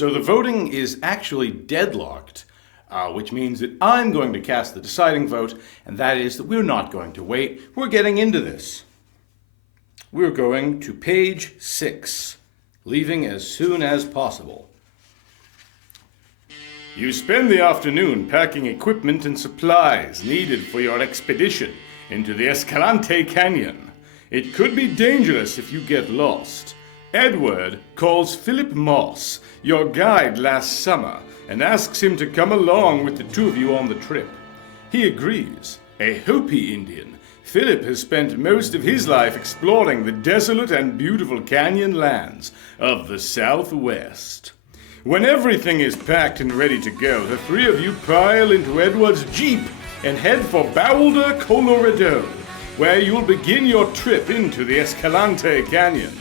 So the voting is actually deadlocked, which means that I'm going to cast the deciding vote, and that is that we're not going to wait. We're getting into this. We're going to page 6, leaving as soon as possible. You spend the afternoon packing equipment and supplies needed for your expedition into the Escalante Canyon. It could be dangerous if you get lost. Edward calls Philip Moss, your guide last summer, and asks him to come along with the two of you on the trip. He agrees. A Hopi Indian, Philip has spent most of his life exploring the desolate and beautiful canyon lands of the Southwest. When everything is packed and ready to go, the three of you pile into Edward's Jeep and head for Boulder, Colorado, where you'll begin your trip into the Escalante Canyon.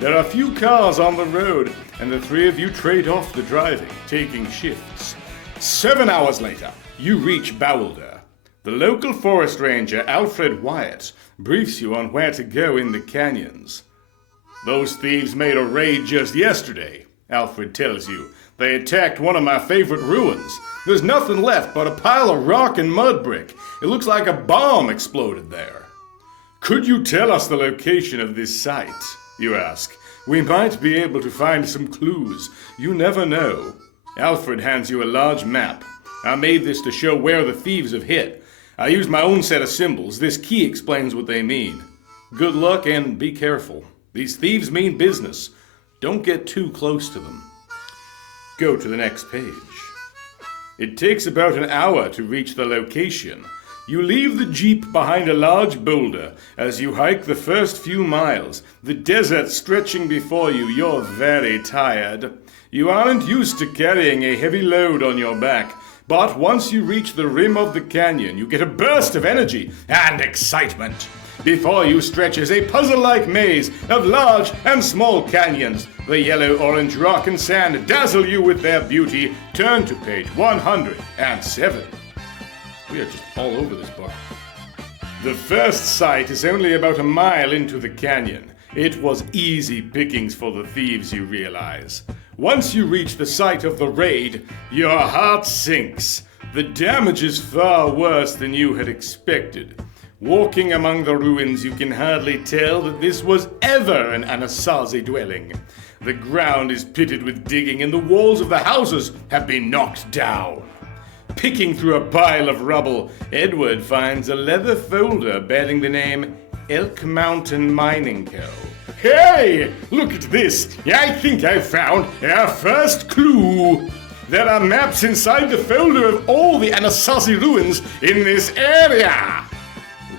There are few cars on the road, and the three of you trade off the driving, taking shifts. 7 hours later, you reach Boulder. The local forest ranger, Alfred Wyatt, briefs you on where to go in the canyons. Those thieves made a raid just yesterday, Alfred tells you. They attacked one of my favorite ruins. There's nothing left but a pile of rock and mud brick. It looks like a bomb exploded there. Could you tell us the location of this site? You ask. We might be able to find some clues. You never know. Alfred hands you a large map. I made this to show where the thieves have hit. I used my own set of symbols. This key explains what they mean. Good luck and be careful. These thieves mean business. Don't get too close to them. Go to the next page. It takes about an hour to reach the location. You leave the Jeep behind a large boulder as you hike the first few miles. The desert stretching before you, you're very tired. You aren't used to carrying a heavy load on your back, but once you reach the rim of the canyon, you get a burst of energy and excitement. Before you stretches a puzzle-like maze of large and small canyons. The yellow-orange rock and sand dazzle you with their beauty. Turn to page 107. We are just all over this book. The first site is only about a mile into the canyon. It was easy pickings for the thieves, you realize. Once you reach the site of the raid, your heart sinks. The damage is far worse than you had expected. Walking among the ruins, you can hardly tell that this was ever an Anasazi dwelling. The ground is pitted with digging, and the walls of the houses have been knocked down. Picking through a pile of rubble, Edward finds a leather folder bearing the name Elk Mountain Mining Co. Hey, look at this. I think I've found our first clue. There are maps inside the folder of all the Anasazi ruins in this area.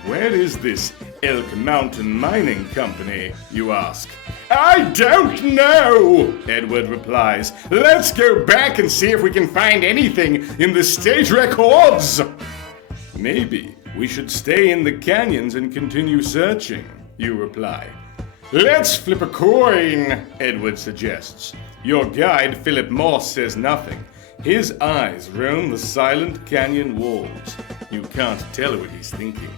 Where is this Elk Mountain Mining Company, you ask? I don't know, Edward replies. Let's go back and see if we can find anything in the state records. Maybe we should stay in the canyons and continue searching, you reply. Let's flip a coin, Edward suggests. Your guide, Philip Moss, says nothing. His eyes roam the silent canyon walls. You can't tell what he's thinking.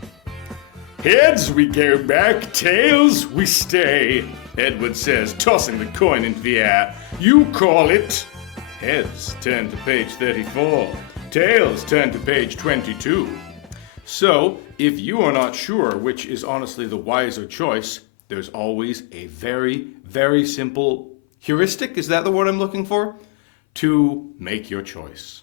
Heads, we go back. Tails, we stay, Edward says, tossing the coin into the air. You call it. Heads turn to page 34. Tails turn to page 22. So, if you are not sure which is honestly the wiser choice, there's always a very, very simple heuristic, is that the word I'm looking for? To make your choice.